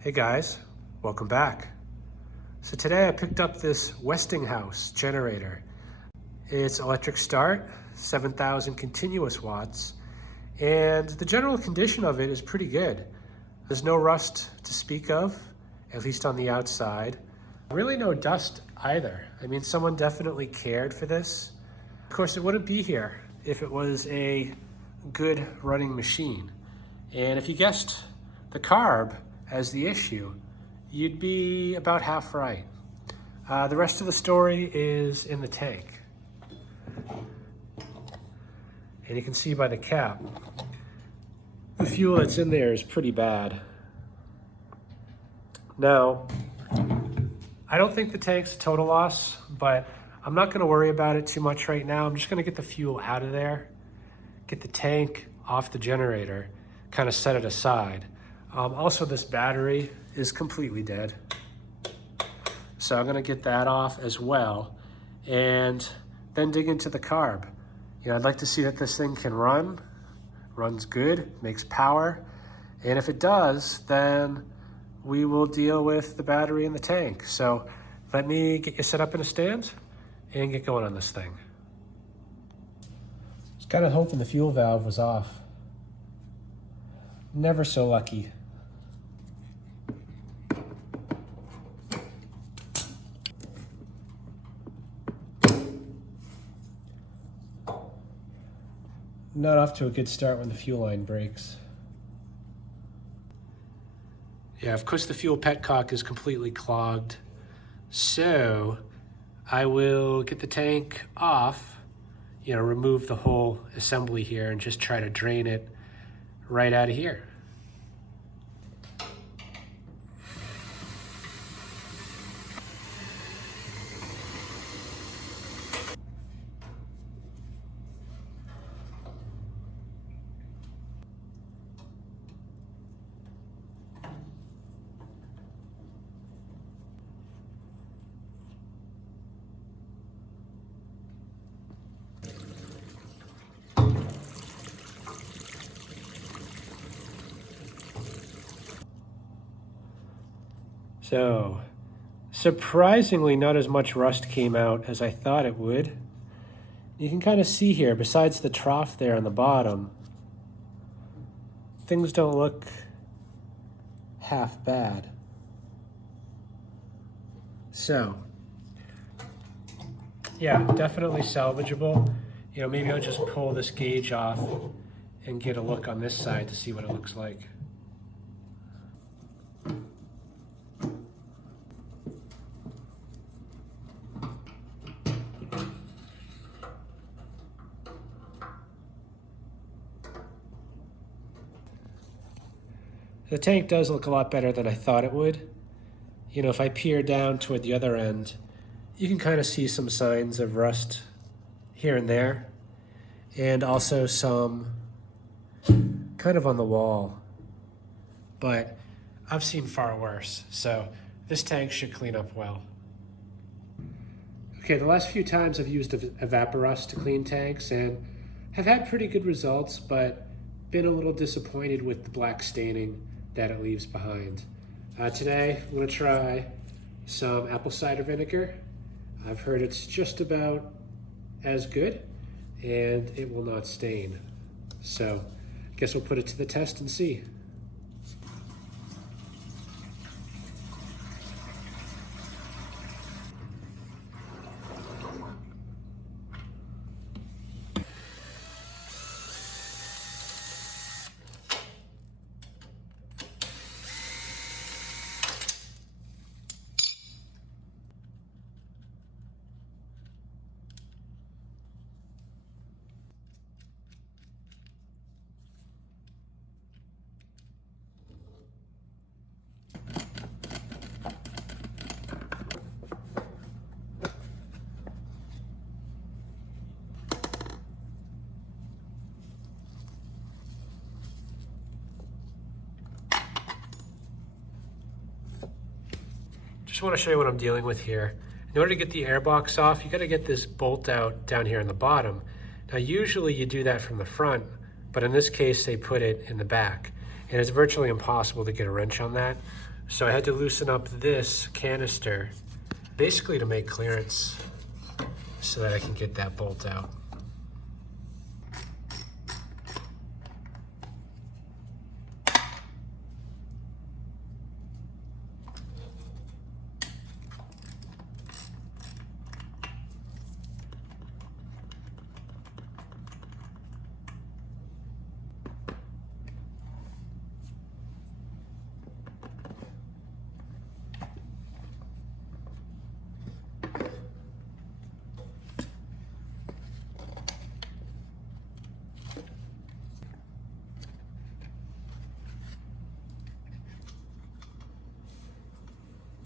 Hey guys, welcome back. So today I picked up this Westinghouse generator. It's electric start, 7,000 continuous watts, and the general condition of it is pretty good. There's no rust to speak of, at least on the outside. Really no dust either. I mean, someone definitely cared for this. Of course, it wouldn't be here if it was a good running machine. And if you guessed the carb as the issue, you'd be about half right. The rest of the story is in the tank. And you can see by the cap, the fuel that's in there is pretty bad. Now, I don't think the tank's a total loss, but I'm not gonna worry about it too much right now. I'm just gonna get the fuel out of there, get the tank off the generator, kind of set it aside. Also, this battery is completely dead. So I'm gonna get that off as well, and then dig into the carb. You know, I'd like to see that this thing can runs good, makes power, and if it does, then we will deal with the battery in the tank. So let me get you set up in a stand and get going on this thing. I was kind of hoping the fuel valve was off. Never so lucky. Not off to a good start when the fuel line breaks. Yeah, of course the fuel petcock is completely clogged. So I will get the tank off, remove the whole assembly here and just try to drain it right out of here. So, surprisingly, not as much rust came out as I thought it would. You can kind of see here, besides the trough there on the bottom, things don't look half bad. So, yeah, definitely salvageable. Maybe I'll just pull this gauge off and get a look on this side to see what it looks like. The tank does look a lot better than I thought it would. If I peer down toward the other end, you can kind of see some signs of rust here and there, and also some kind of on the wall. But I've seen far worse, so this tank should clean up well. Okay, the last few times I've used Evaporust to clean tanks and have had pretty good results, but been a little disappointed with the black staining that it leaves behind. Today, I'm gonna try some apple cider vinegar. I've heard it's just about as good and it will not stain. So I guess we'll put it to the test and see. Just want to show you what I'm dealing with here. In order to get the air box off, you got to get this bolt out down here in the bottom. Now usually you do that from the front, but in this case they put it in the back. and it's virtually impossible to get a wrench on that. So I had to loosen up this canister, basically to make clearance so that I can get that bolt out.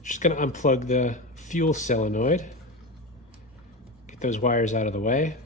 Just going to unplug the fuel solenoid, get those wires out of the way.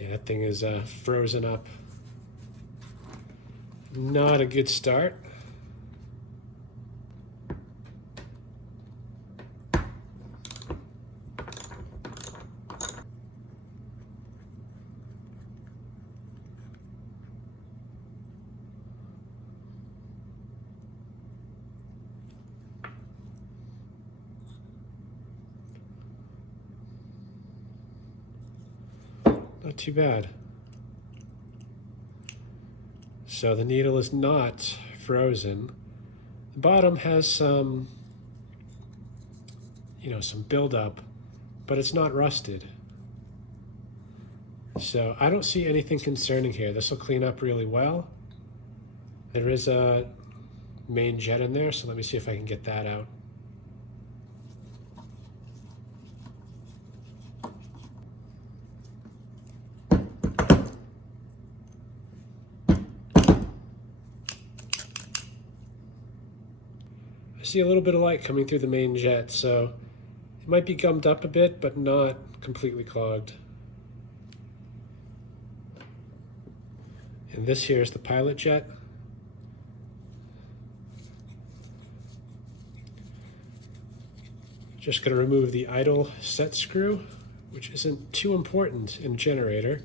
Yeah, that thing is frozen up. Not a good start. Not too bad. So the needle is not frozen. The bottom has some, some buildup, but it's not rusted. So I don't see anything concerning here. This will clean up really well. There is a main jet in there, so let me see if I can get that out. I see a little bit of light coming through the main jet, so it might be gummed up a bit, but not completely clogged. And this here is the pilot jet. Just going to remove the idle set screw, which isn't too important in a generator.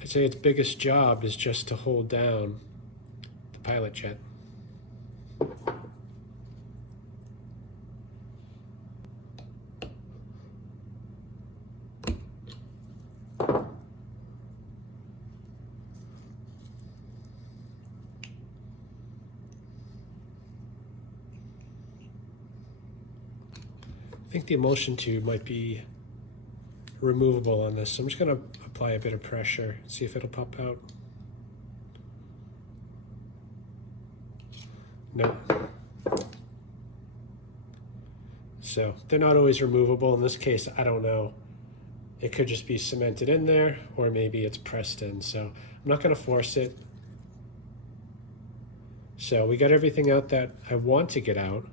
I'd say its biggest job is just to hold down the pilot jet. I think the emulsion tube might be removable on this, so I'm just going to apply a bit of pressure, see if it'll pop out. No. So they're not always removable. In this case, I don't know. It could just be cemented in there, or maybe it's pressed in, so I'm not going to force it. So we got everything out that I want to get out.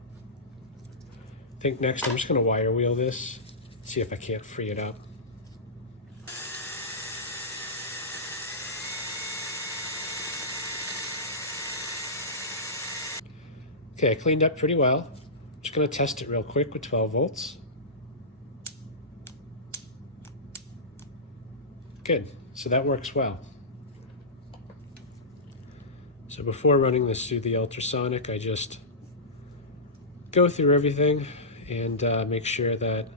I think next I'm just going to wire wheel this, see if I can't free it up. Okay, I cleaned up pretty well. Just going to test it real quick with 12 volts. Good, so that works well. So before running this through the ultrasonic, I just go through everything and make sure that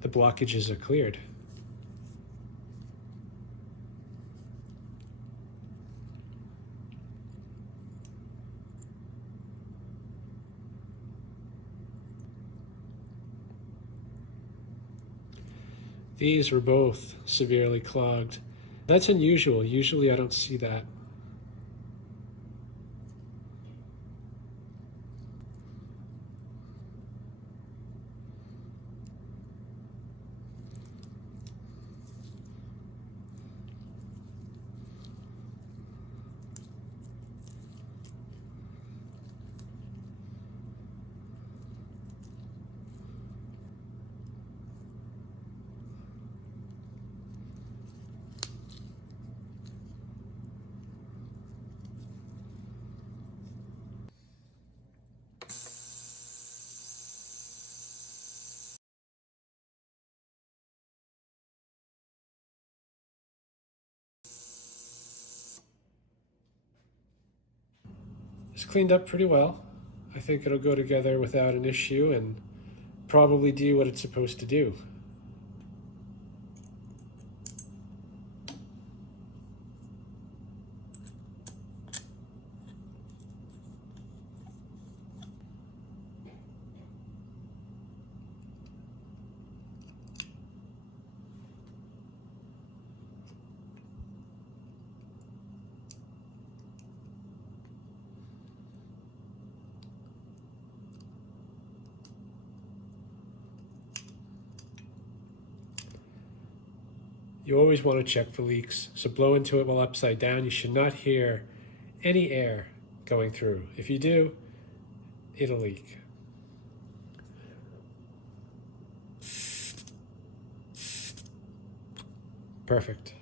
the blockages are cleared. These were both severely clogged. That's unusual. Usually I don't see that. It's cleaned up pretty well. I think it'll go together without an issue and probably do what it's supposed to do. You always want to check for leaks, so blow into it while upside down. You should not hear any air going through. If you do, it'll leak. Perfect.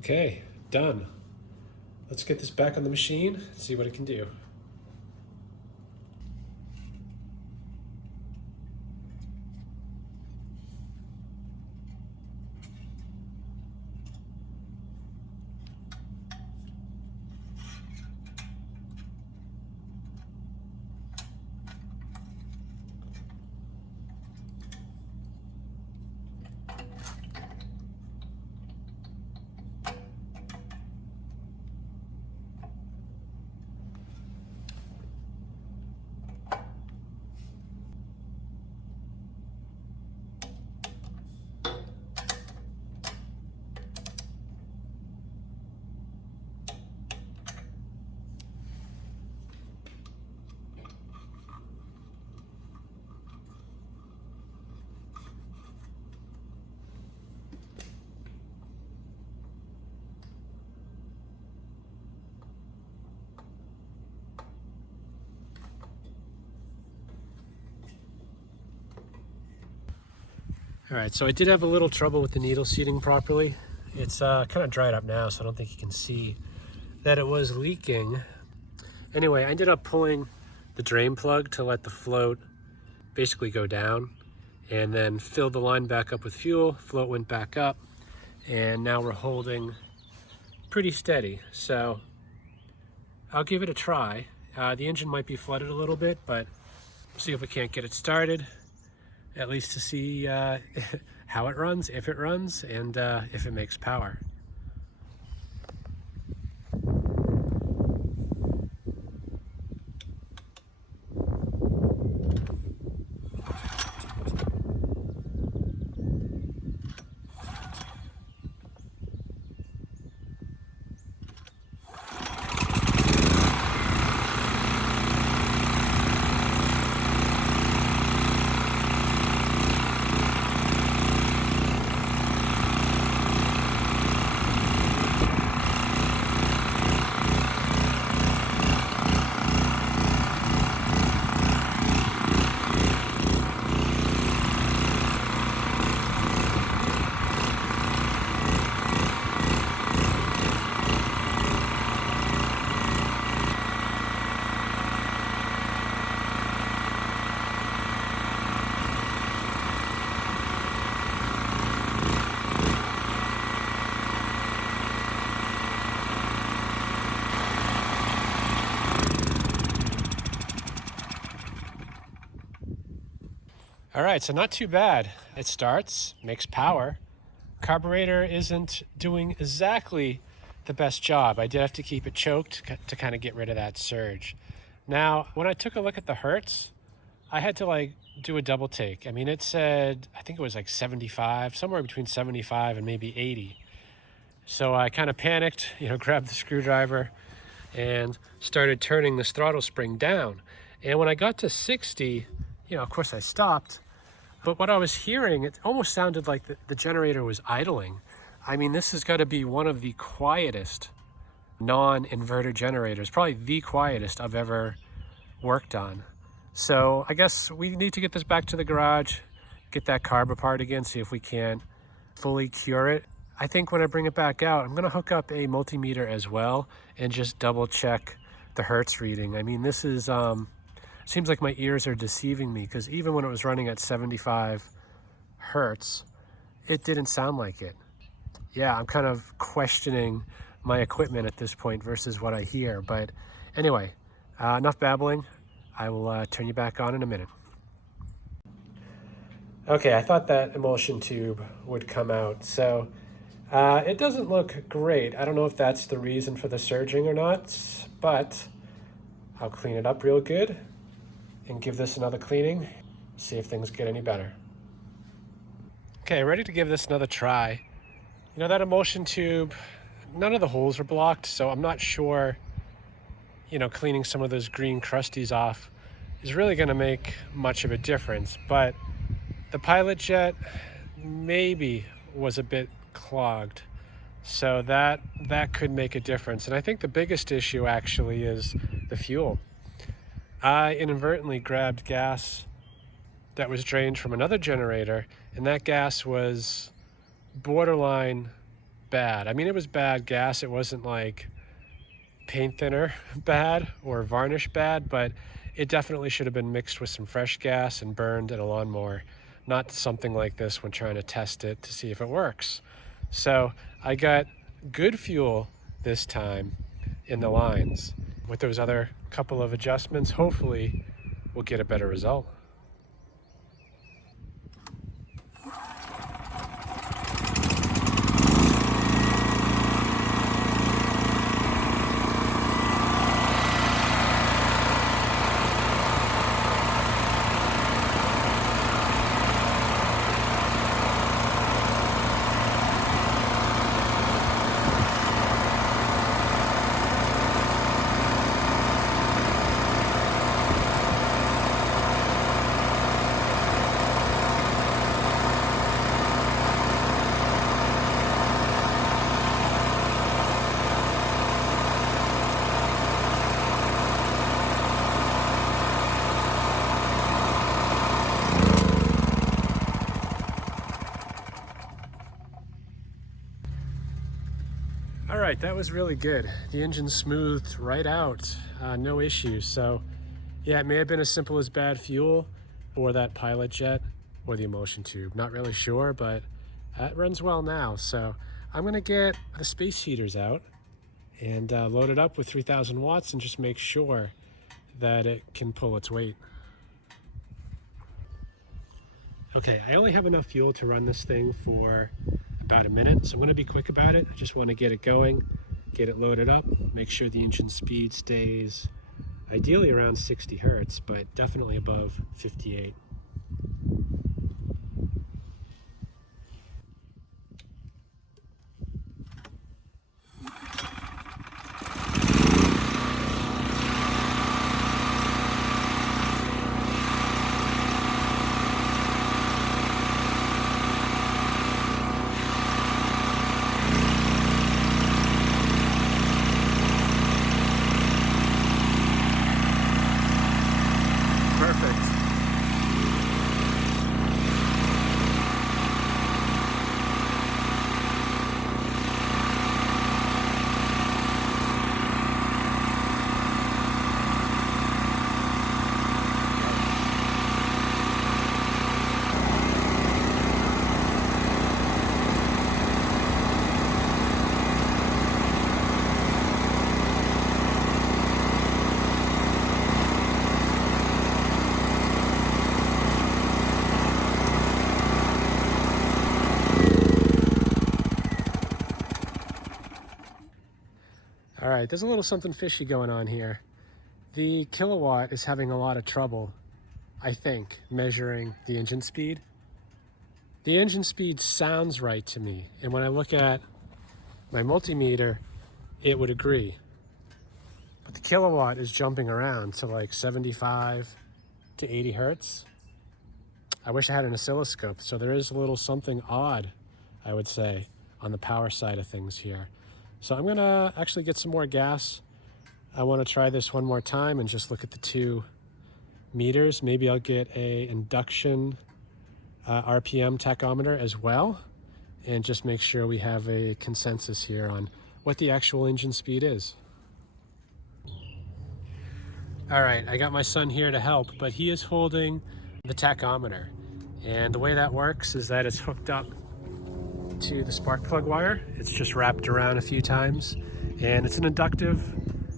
Okay, done. Let's get this back on the machine and see what it can do. All right, so I did have a little trouble with the needle seating properly. It's kind of dried up now, so I don't think you can see that it was leaking. Anyway, I ended up pulling the drain plug to let the float basically go down, and then filled the line back up with fuel. Float went back up, and now we're holding pretty steady. So I'll give it a try. The engine might be flooded a little bit, but we'll see if we can't get it started, at least to see how it runs, if it runs, and if it makes power. All right, so not too bad. It starts, makes power. Carburetor isn't doing exactly the best job. I did have to keep it choked to kind of get rid of that surge. Now, when I took a look at the hertz, I had to like do a double take. I mean, it said, I think it was like 75, somewhere between 75 and maybe 80. So I kind of panicked, grabbed the screwdriver and started turning this throttle spring down. And when I got to 60, of course I stopped, but what I was hearing, it almost sounded like the generator was idling. I mean, this has got to be one of the quietest non-inverter generators, probably the quietest I've ever worked on. So I guess we need to get this back to the garage, get that carb apart again, see if we can fully cure it. I think when I bring it back out, I'm gonna hook up a multimeter as well and just double check the hertz reading. I mean, this is, seems like my ears are deceiving me, because even when it was running at 75 hertz, it didn't sound like it. Yeah, I'm kind of questioning my equipment at this point versus what I hear. But anyway, enough babbling. I will turn you back on in a minute. Okay, I thought that emulsion tube would come out. So it doesn't look great. I don't know if that's the reason for the surging or not, but I'll clean it up real good and give this another cleaning, see if things get any better. Okay, ready to give this another try. That emulsion tube, none of the holes were blocked, so I'm not sure, cleaning some of those green crusties off is really gonna make much of a difference. But the pilot jet maybe was a bit clogged, so that could make a difference. And I think the biggest issue actually is the fuel. I inadvertently grabbed gas that was drained from another generator, and that gas was borderline bad. I mean, it was bad gas. It wasn't like paint thinner bad or varnish bad, but it definitely should have been mixed with some fresh gas and burned in a lawnmower, not something like this when trying to test it to see if it works. So I got good fuel this time in the lines. With those other couple of adjustments, hopefully we'll get a better result. All right, that was really good. The engine smoothed right out, no issues. So yeah, it may have been as simple as bad fuel or that pilot jet or the emulsion tube. Not really sure, but it runs well now. So I'm gonna get the space heaters out and load it up with 3000 watts and just make sure that it can pull its weight. Okay, I only have enough fuel to run this thing for about a minute, so I'm going to be quick about it. I just want to get it going, get it loaded up, make sure the engine speed stays ideally around 60 hertz, but definitely above 58. Perfect. right, there's a little something fishy going on here. The kilowatt is having a lot of trouble, I think, measuring the engine speed. The engine speed sounds right to me, and when I look at my multimeter, it would agree. But the kilowatt is jumping around to like 75 to 80 hertz. I wish I had an oscilloscope, so there is a little something odd, I would say, on the power side of things here. So I'm gonna actually get some more gas. I wanna try this one more time and just look at the two meters. Maybe I'll get a induction RPM tachometer as well, and just make sure we have a consensus here on what the actual engine speed is. All right, I got my son here to help, but he is holding the tachometer. And the way that works is that it's hooked up to the spark plug wire. It's just wrapped around a few times, and it's an inductive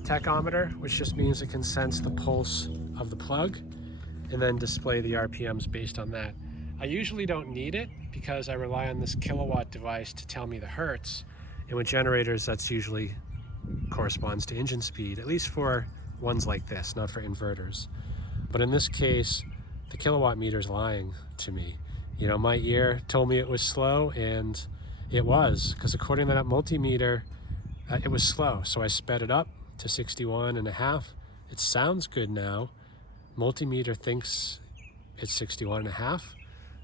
tachometer, which just means it can sense the pulse of the plug and then display the RPMs based on that. I usually don't need it because I rely on this kilowatt device to tell me the hertz, and with generators that's usually corresponds to engine speed, at least for ones like this, not for inverters. But in this case, the kilowatt meter is lying to me. You know, my ear told me it was slow, and it was, because according to that multimeter, it was slow. So I sped it up to 61.5. It sounds good now. Multimeter thinks it's 61.5,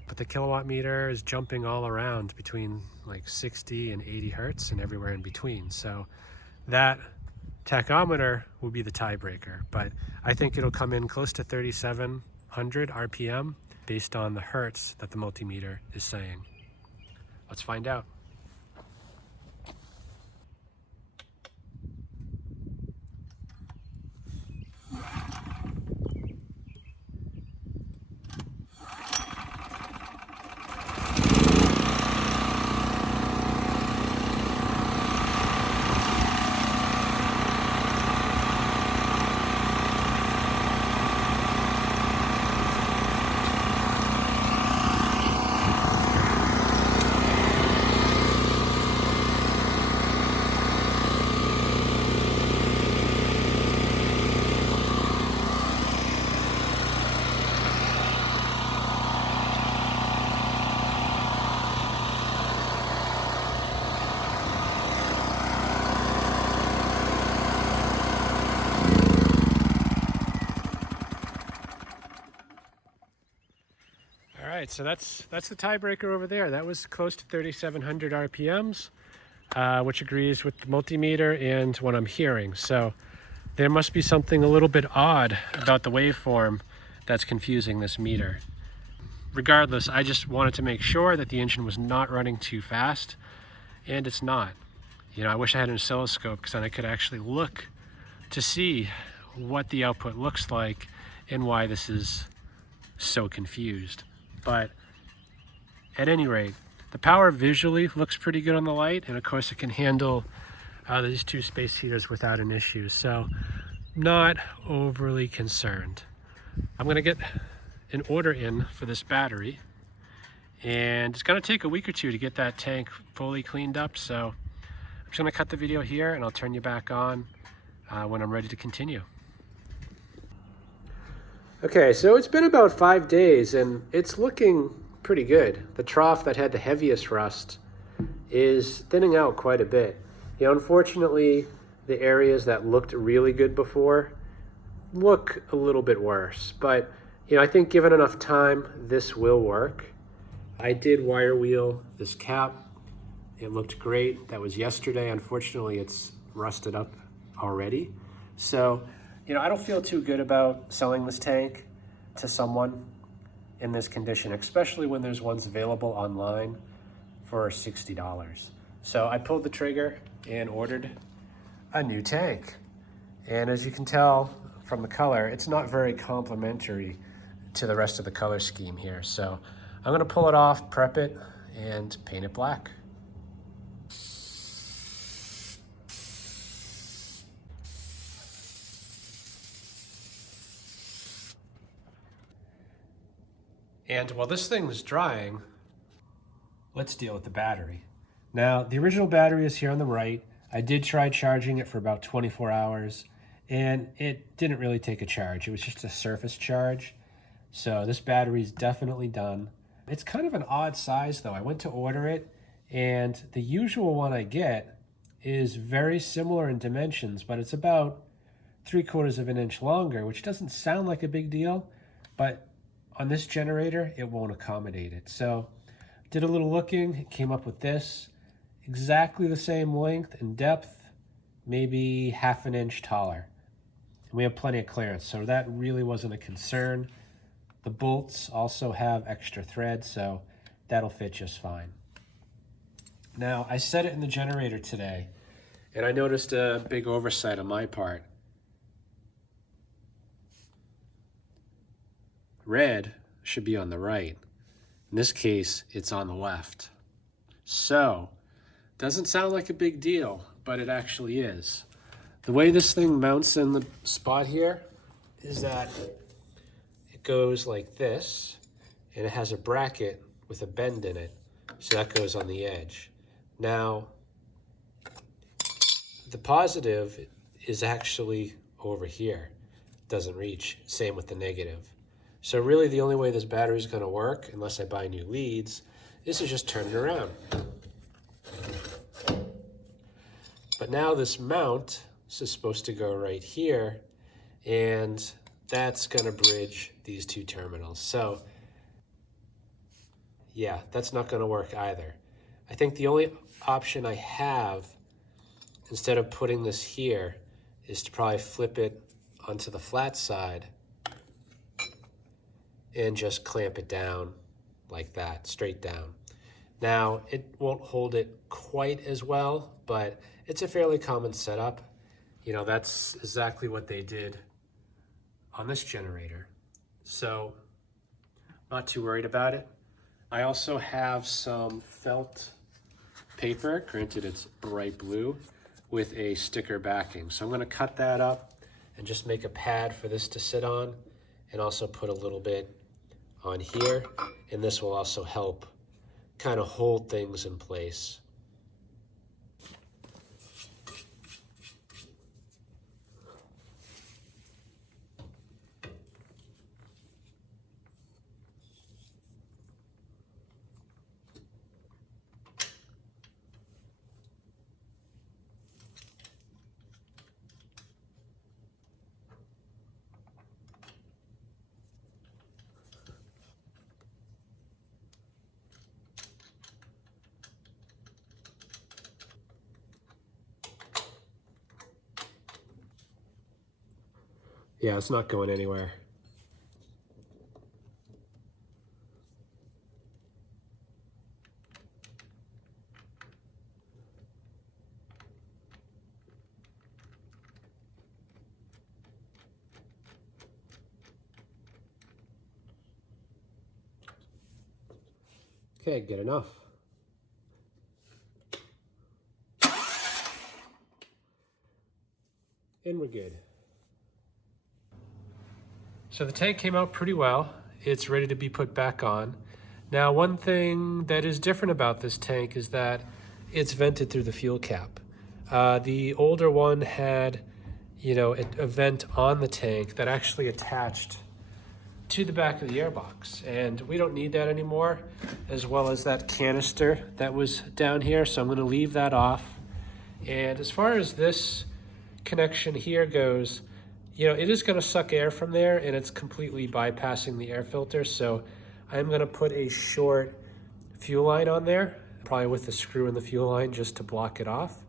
but the kilowatt meter is jumping all around between like 60 and 80 hertz and everywhere in between. So that tachometer will be the tiebreaker, but I think it'll come in close to 3,700 RPM based on the hertz that the multimeter is saying. Let's find out. All right, so that's the tiebreaker over there. That was close to 3,700 RPMs, which agrees with the multimeter and what I'm hearing. So there must be something a little bit odd about the waveform that's confusing this meter. Regardless, I just wanted to make sure that the engine was not running too fast, and it's not. You know, I wish I had an oscilloscope because then I could actually look to see what the output looks like and why this is so confused. But at any rate, the power visually looks pretty good on the light, and of course it can handle these two space heaters without an issue, so not overly concerned. I'm going to get an order in for this battery, and it's going to take a week or two to get that tank fully cleaned up, so I'm just going to cut the video here and I'll turn you back on when I'm ready to continue. Okay, so it's been about 5 days and it's looking pretty good. The trough that had the heaviest rust is thinning out quite a bit. You know, unfortunately, the areas that looked really good before look a little bit worse. But, you know, I think given enough time, this will work. I did wire wheel this cap. It looked great. That was yesterday. Unfortunately, it's rusted up already. So, you know, I don't feel too good about selling this tank to someone in this condition, especially when there's ones available online for $60. So I pulled the trigger and ordered a new tank. And as you can tell from the color, it's not very complementary to the rest of the color scheme here. So I'm gonna pull it off, prep it, and paint it black. And while this thing's drying, let's deal with the battery. Now, the original battery is here on the right. I did try charging it for about 24 hours, and it didn't really take a charge. It was just a surface charge. So this battery's definitely done. It's kind of an odd size though. I went to order it, and the usual one I get is very similar in dimensions, but it's about 3/4 of an inch longer, which doesn't sound like a big deal, but on this generator, it won't accommodate it. So did a little looking, came up with this, exactly the same length and depth, maybe 1/2 inch taller. And we have plenty of clearance, so that really wasn't a concern. The bolts also have extra thread, so that'll fit just fine. Now, I set it in the generator today, and I noticed a big oversight on my part. Red should be on the right. In this case, it's on the left. So, doesn't sound like a big deal, but it actually is. The way this thing mounts in the spot here is that it goes like this, and it has a bracket with a bend in it, so that goes on the edge. Now, the positive is actually over here. It doesn't reach, same with the negative. So really the only way this battery is going to work, unless I buy new leads, is to just turn it around. But now this mount, this is supposed to go right here, and that's going to bridge these two terminals. So yeah, that's not going to work either. I think the only option I have, instead of putting this here, is to probably flip it onto the flat side and just clamp it down like that, straight down. Now, it won't hold it quite as well, but it's a fairly common setup. You know, that's exactly what they did on this generator. So, not too worried about it. I also have some felt paper, granted it's bright blue, with a sticker backing. So I'm gonna cut that up and just make a pad for this to sit on, and also put a little bit on here, and this will also help kind of hold things in place. Yeah, it's not going anywhere. Okay, good enough. And we're good. So the tank came out pretty well. It's ready to be put back on. Now, one thing that is different about this tank is that it's vented through the fuel cap. The older one had, you know, a vent on the tank that actually attached to the back of the airbox, and we don't need that anymore, as well as that canister that was down here, so I'm going to leave that off. And as far as this connection here goes, you know, it is going to suck air from there, and it's completely bypassing the air filter, so I'm going to put a short fuel line on there, probably with the screw in the fuel line just to block it off.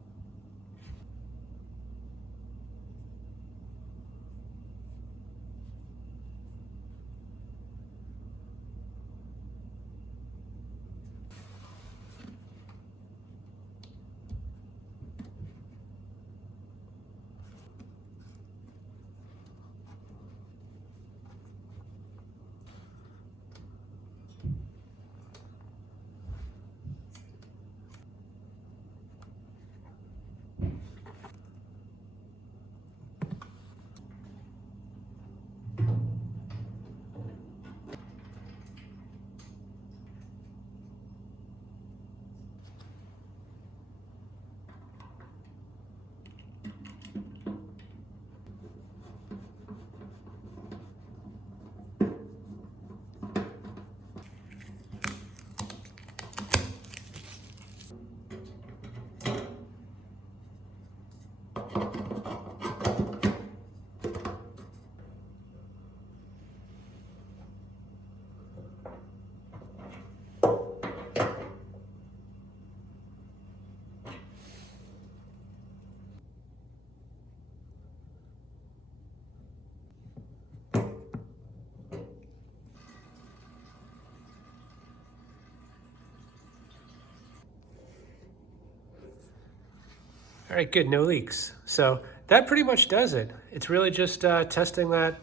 All right, good, no leaks. So that pretty much does it. It's really just testing that,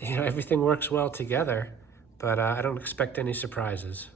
everything works well together, but I don't expect any surprises.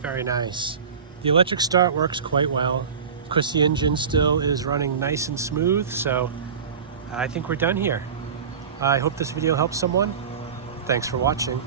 Very nice. The electric start works quite well. Of course, the engine still is running nice and smooth, so I think we're done here. I hope this video helps someone. Thanks for watching.